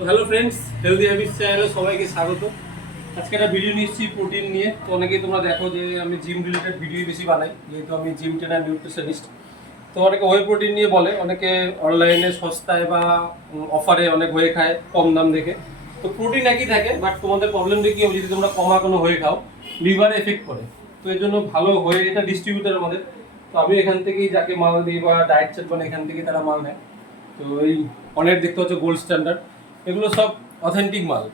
তো hello friends, healthy habits চ্যানেলে সবাইকে স্বাগত। আজকে একটা ভিডিও নিচ্ছি প্রোটিন নিয়ে। তো অনেকেই তোমরা দেখো যে আমি জিম রিলেটেড ভিডিও বেশি বানাই, যেহেতু আমি জিম ট্রেনার, নিউট্রিশনিস্ট। তো অনেকে ওয়ে প্রোটিন নিয়ে বলে, অনেকে অনলাইনে সস্তায় বা অফারে অনেক হয়ে খায় কম দাম দেখে। তো প্রোটিন একই থাকে, বাট তোমাদের প্রবলেমটা কি হবে, যদি তোমরা কমানো হয়ে খাও লিভারে এফেক্ট করে। তো এর জন্য ভালো হয়ে, এটা ডিস্ট্রিবিউটার আমাদের। তো আমি এখান থেকেই যাকে মাল দিই বা ডায়েট চেক মানে এখান থেকেই তারা মাল নেয়। তো এই অনেক দেখতে হচ্ছে গোল্ড স্ট্যান্ডার্ড, এগুলো সব অথেন্টিক মাল।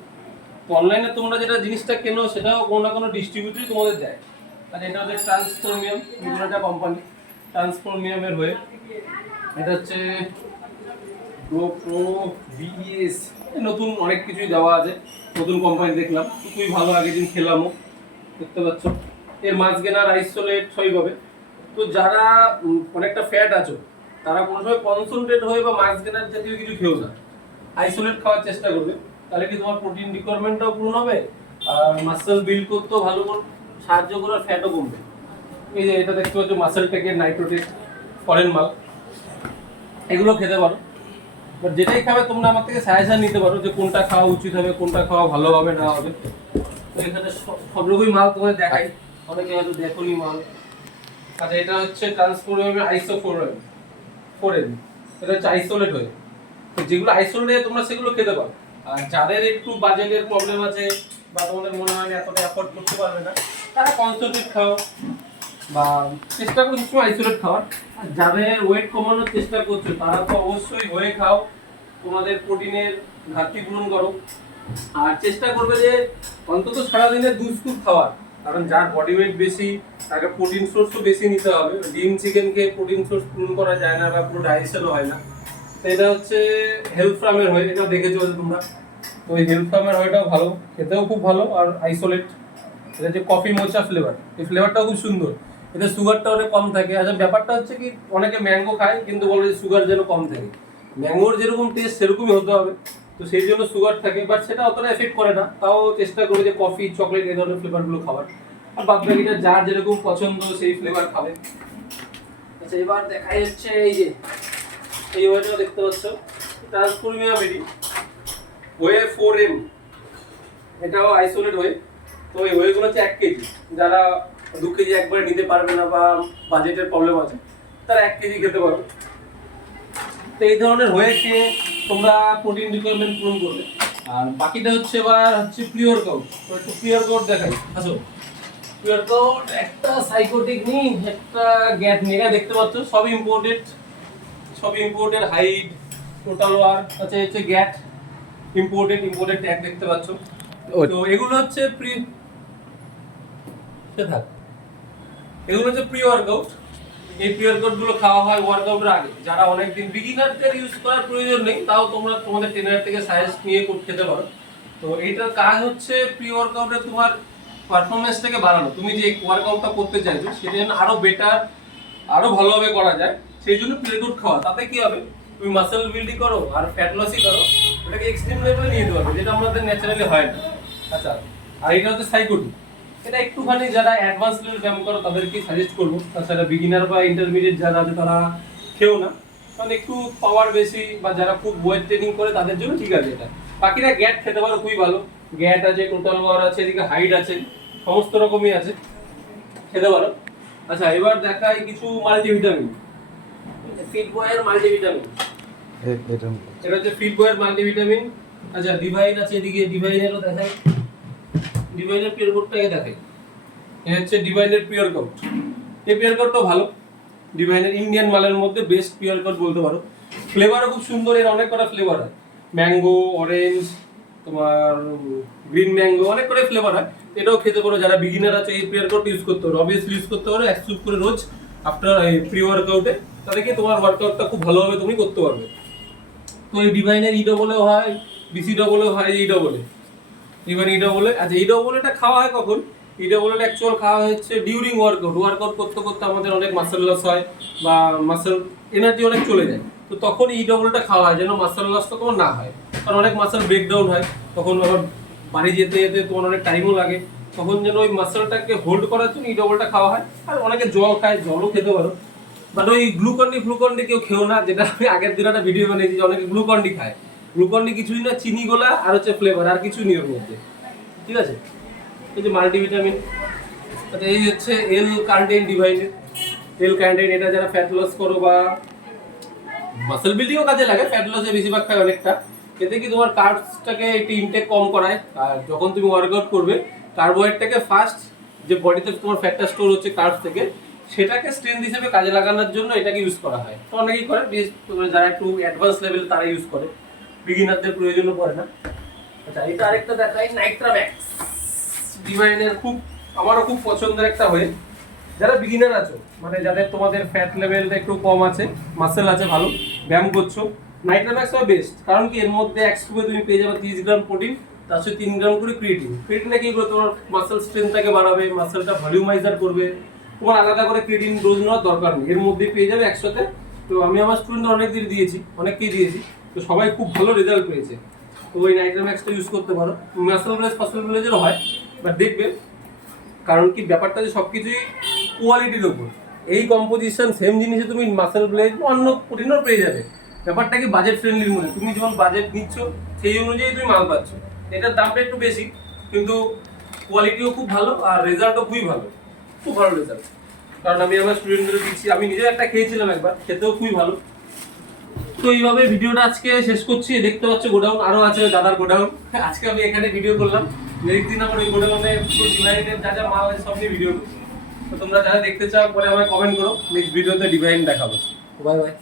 তো অনলাইনে তোমরা যেটা জিনিসটা কেনো সেটাও কোনো না কোনো ডিস্ট্রিবিউটরই তোমাদের দেয়। আর এটা হচ্ছে ট্রান্সফর্মিয়াম, নতুন একটা কোম্পানি, ট্রান্সফর্মিয়ামের হয়ে। এটা হচ্ছে প্রো ভিএস, নতুন অনেক কিছুই দেওয়া আছে, নতুন কোম্পানি দেখলাম, তো খুবই ভালো। আগের দিন খেলামও, দেখতে পাচ্ছ। এর মাঝগেনার আইসোলেট সবই পাবে। তো যারা অনেকটা ফ্যাট আছো, তারা কোনো সময় কনসেন্ট্রেট হয়ে বা মাঝগেনার জাতীয় কিছু খেও না, আইসোলেট খাওয়ার চেষ্টা করবে। তাহলে কি তোমার প্রোটিন রিকোয়ারমেন্টটাও পূরণ হবে, আর মাসল বিল্ড করতেও ভালো সাহায্য করে, আর ফ্যাটও কমবে। এই যে এটা দেখতে পাচ্ছ, মাসল টেকের নাইট্রোটেক, ফরেন মাল, এগুলো খেতে পারো। বাট যেটাই খাবে তোমরা আমার থেকে সাজেশন নিতে পারো যে কোনটা খাওয়া উচিত হবে, কোনটা খাওয়া ভালো হবে না হবে। তো এখানে সব রকমই মাল তোমাদের দেখাই, অনেকে হয়তো দেখোনি মাল। আচ্ছা, এটা হচ্ছে ট্রান্সফরমের আইসো 4M, এটা হচ্ছে আইসোলেট হয়ে। তো যেগুলো আইসোলেট তোমরা সেগুলো খেতে পারো। আর যাদের একটু বাজেটের প্রবলেম আছে বা তোমাদের মনে হয় না এতটা অ্যাফোর্ড করতে পারবে না, তারা কনসেন্ট্রেট খাও বা চেষ্টা করো সবসময় আইসোলেট খাওয়ার। আর যাদের ওয়েট কমানোর চেষ্টা করছো তারা তো অবশ্যই হয়ে খাও, তোমাদের প্রোটিনের ঘাটতি পূরণ করো। আর চেষ্টা করবে যে অন্তত সারাদিনে 2 স্কুপ খাওয়ার, কারণ যার বডি ওয়েট বেশি তাকে প্রোটিন সোর্সও বেশি নিতে হবে। ডিম চিকেন খেয়ে প্রোটিন সোর্স পূরণ করা যায় না বা পুরো ডাইজেশনও হয় না। তো এটা হচ্ছে হেলথ ফার্মের হয়ে, এটাও দেখেছো তোমরা। তো এই হেলথ ফার্মের হয়েটাও ভালো, খেতেও খুব ভালো, আর আইসোলেট। এটা যে কফি মোচা ফ্লেভার, এই ফ্লেভারটাও খুব সুন্দর। এতে সুগারটা অনেক কম থাকে। আচ্ছা, ব্যাপারটা হচ্ছে কি, অনেকে ম্যাঙ্গো খায় কিন্তু বলে সুগার যেন কম থাকে। ম্যাঙ্গোর যেরকম টেস্ট সেরকমই হতে হবে, তো সেই জন্য সুগার থাকে, বাট সেটা অতটা এফেক্ট করে না। তাও চেষ্টা করে যে কফি, চকলেট এই ধরনের ফ্লেভারগুলো খাবার। আর বাদ বাকিটা যার যেরকম পছন্দ সেই ফ্লেভার খাবে। আচ্ছা, এবার দেখাই হচ্ছে এই যে এই ওয়েটা দেখতে পাচ্ছ, ট্রান্সফর্মিয়াম এডি ওয়ে 4M, এটাও আইসোলেট হয়ে। তো এই ওয়েগুলো হচ্ছে 1 কেজি। যারা 2 কেজি একবারে নিতে পারবে না বা বাজেটের প্রবলেম আছে, তারা 1 কেজি খেতে পারো। তো এই ধরনের হয়ে খেয়ে তোমরা প্রোটিন রিকোয়ারমেন্ট পূরণ করবে। আর বাকিটা হচ্ছে এবার হচ্ছে পিওর কাউট। তো একটু পিওর কাউট দেখাই, আসো। পিওর কাউট একটা সাইকোটিক নি, একটা গ্যাট নিয়ে দেখতে পাচ্ছ, সব ইম্পোর্টেড হাইট, টোটাল ওয়ার আছে হচ্ছে গ্যাট, ইম্পোর্টেড ট্যাগ দেখতে পাচ্ছ। তো এগুলো হচ্ছে এগুলো হচ্ছে প্রি ওয়ার্কআউট। এই প্রি ওয়ার্কআউট গুলো খাওয়া হয় ওয়ার্কআউটের আগে। যারা অনেকদিন বিগিনারদের ইউজ করার প্রয়োজন নেই, তাও তোমরা তোমাদের ট্রেনার থেকে সাজেস্ট নিয়ে খেতে পারো। তো এইটার কাজ হচ্ছে প্রি ওয়ার্কআউটে তোমার পারফরমেন্সটাকে বাড়ানো। তুমি যে ওয়ার্কআউটটা করতে চাইছো সেটা যেন আরো বেটার, আরো ভালোভাবে করা যায়, সেই জন্য প্রি ওয়ার্কআউট খাওয়া। তাতে কি হবে, তুমি মাসল বিল্ডিং করো আর ফ্যাট লসই করো, ওটাকে এক্সট্রিম লেভেলে নিয়ে যেতে পারবে, যেটা আমাদের ন্যাচারালি হয় না। আচ্ছা, আর এটা হচ্ছে সাইকোটিক। এটা একটুখানি যারা অ্যাডভান্স লেভেল ব্যায়াম করো তাদেরকে সাজেস্ট করবো। তাছাড়া বিগিনার বা ইন্টারমিডিয়েট যারা আছে তারা খেও না, কারণ একটু পাওয়ার বেশি, বা যারা খুব ওয়েট ট্রেনিং করে তাদের জন্য ঠিক আছে এটা। বাকিরা গ্যাট খেতে পারো, খুবই ভালো। গ্যাট আছে, টোটাল ওয়ার আছে, এদিকে হাইট আছে, সমস্ত রকমই আছে, খেতে পারো। আচ্ছা, এবার দেখাই কিছু মাল্টিভিটামিন। ফিট বয়ের মাল্টিভিটামিন, এটা হচ্ছে ফিট বয়ের মাল্টিভিটামিন। আচ্ছা, ডিভাইন আছে, এদিকে ডিভাইনেরও দেখাই, ডিভাইনের পিওর কোডটাকে দেখাই। এটা হচ্ছে ডিভাইনের পিওর কোড। এই পিওর কোডটাও ভালো, ডিভাইনের ইন্ডিয়ান মালের মধ্যে বেস্ট পিওর কোড বলতে পারো। ফ্লেভারও খুব সুন্দর, এর অনেক কটা ফ্লেভার হয়, ম্যাঙ্গো, অরেঞ্জ, তোমার গ্রিন ম্যাঙ্গো, অনেক করে ফ্লেভার হয়। এটাও খেতে পারো। যারা বিগিনার আছে এই পিওর কোড ইউজ করতে পারো, অবভিয়াসলি ইউজ করতে পারো 1 স্কুপ করে রোজ আফটার প্রি ওয়ার্কআউটে। তাহলে কি তোমার ওয়ার্কআউটটা খুব ভালোভাবে তুমি করতে পারবে। তো এই ডিভাইনের ই ডবলও হয়, বিসি ডবলও হয়, এই ডবলে, ইভেন ই ডবলে। আচ্ছা, ই ডবলটা খাওয়া হয় কখন? ই ডবলটা অ্যাকচুয়াল খাওয়া হচ্ছে ডিউরিং ওয়ার্কআউট করতে করতে আমাদের অনেক মাসেল লস হয় বা মাসেল এনার্জি অনেক চলে যায়। তো তখন ই ডবলটা খাওয়া হয় যেন মাসেল লসটা তোমার না হয়, কারণ অনেক মাসেল ব্রেকডাউন হয়, তখন আবার বাড়ি যেতে যেতে তোমার অনেক টাইমও লাগে। তখন যেন ওই মাসেলটাকে হোল্ড করার জন্য ই ডবলটা খাওয়া হয়। আর অনেকে জল খায়, জলও খেতে পারো। বাট ওই গ্লুকন্ডি কেউ খেও না, যেটা আমি আগের দিন একটা ভিডিও বানিয়েছি যে অনেকে গ্লুকন্ডি খায়। গ্লুকন-ডি কিছুই না, চিনি গোলা আর হচ্ছে ফ্লেভার, আর কিছুই নেই ওর মধ্যে, ঠিক আছে। এই যে মাল্টিভিটামিন, আচ্ছা এই হচ্ছে এল কার্নিটিন ডিভাইনের, এল কার্নিটিন, এটা যারা ফ্যাট লস করো বা মাসল বিল্ডিংও কাজে লাগে, ফ্যাট লসে বেশিরভাগ খায় অনেকটা। এতে কি তোমার কার্বসটাকে একটু ইনটেক কম করায়, আর যখন তুমি ওয়ার্কআউট করবে কার্বোহাইড্রেটটাকে ফার্স্ট যে বডিতে তোমার ফ্যাটটা স্টোর হচ্ছে কার্বস থেকে, সেটাকে স্ট্রেংথ হিসেবে কাজে লাগানোর জন্য এটাকে ইউজ করা হয়। তো অনেকেই করে, যারা একটু অ্যাডভান্স লেভেল তারা ইউজ করে, বিগিনারদের প্রয়োজনও পড়ে না। আচ্ছা এটা আরেকটা দেখাই, নাইট্রাম্যাক্স ডিভাইনের, খুব আমারও খুব পছন্দের একটা হয়ে, যারা বিগিনার আছো, মানে যাদের তোমাদের ফ্যাট লেভেলটা একটু কম আছে, মাসেল আছে ভালো, ব্যায়াম করছো, নাইট্রাম্যাক্স হবে বেস্ট। কারণ কি এর মধ্যে এক স্কুপে তুমি পেয়ে যাবে 30 গ্রাম প্রোটিন, তার সাথে 3 গ্রাম করে ক্রিয়েটিন। ক্রিয়েটিনটা কি করে তোমার মাসেল স্ট্রেংথটাকে বাড়াবে, মাসেলটা ভলিউমাইজার করবে, তোমার আলাদা করে ক্রিয়েটিন ডোজ নেওয়ার দরকার নেই, এর মধ্যে পেয়ে যাবে একসাথে। তো আমি আমার স্টুডেন্ট অনেকদের দিয়েছি, অনেককেই দিয়েছি, তো সবাই খুব ভালো রেজাল্ট পেয়েছে। তো ওই নাইট্রাম্যাক্সটা ইউজ করতে পারো, মাসেল ভিলেজেরও হয়, বাট দেখবে কারণ কি ব্যাপারটা যে সবকিছুই কোয়ালিটির উপর, এই কম্পোজিশন সেম জিনিসে তুমি মাসেল ব্লেড অন্য প্রোটিনও পেয়ে যাবে। ব্যাপারটা কি বাজেট ফ্রেন্ডলির মধ্যে, তুমি যখন বাজেট নিচ্ছ সেই অনুযায়ী তুমি মাল পাচ্ছ। এটার দামটা একটু বেশি, কিন্তু কোয়ালিটিও খুব ভালো আর রেজাল্টও খুবই ভালো, খুব ভালো রেজাল্ট। কারণ আমি আমার স্টুডেন্টদের দিচ্ছি, আমি নিজেও একটা খেয়েছিলাম একবার, খেতেও খুবই ভালো। তো এইভাবে ভিডিওটা আজকে শেষ করছি। দেখতে পাচ্ছ গোডাউন আরো আছে, দাদার গোডাউন। আজকে আমি এখানে ভিডিও করলাম, একদিন আমার ওই গোডাউনে পুরো ডিভাইনের যা যা মাল আছে সব নিয়ে ভিডিও। তো তোমরা যারা দেখতে চাও পরে আমায় কমেন্ট করো, নেক্সট ভিডিওতে ডিভাইন দেখাবো। Bye bye.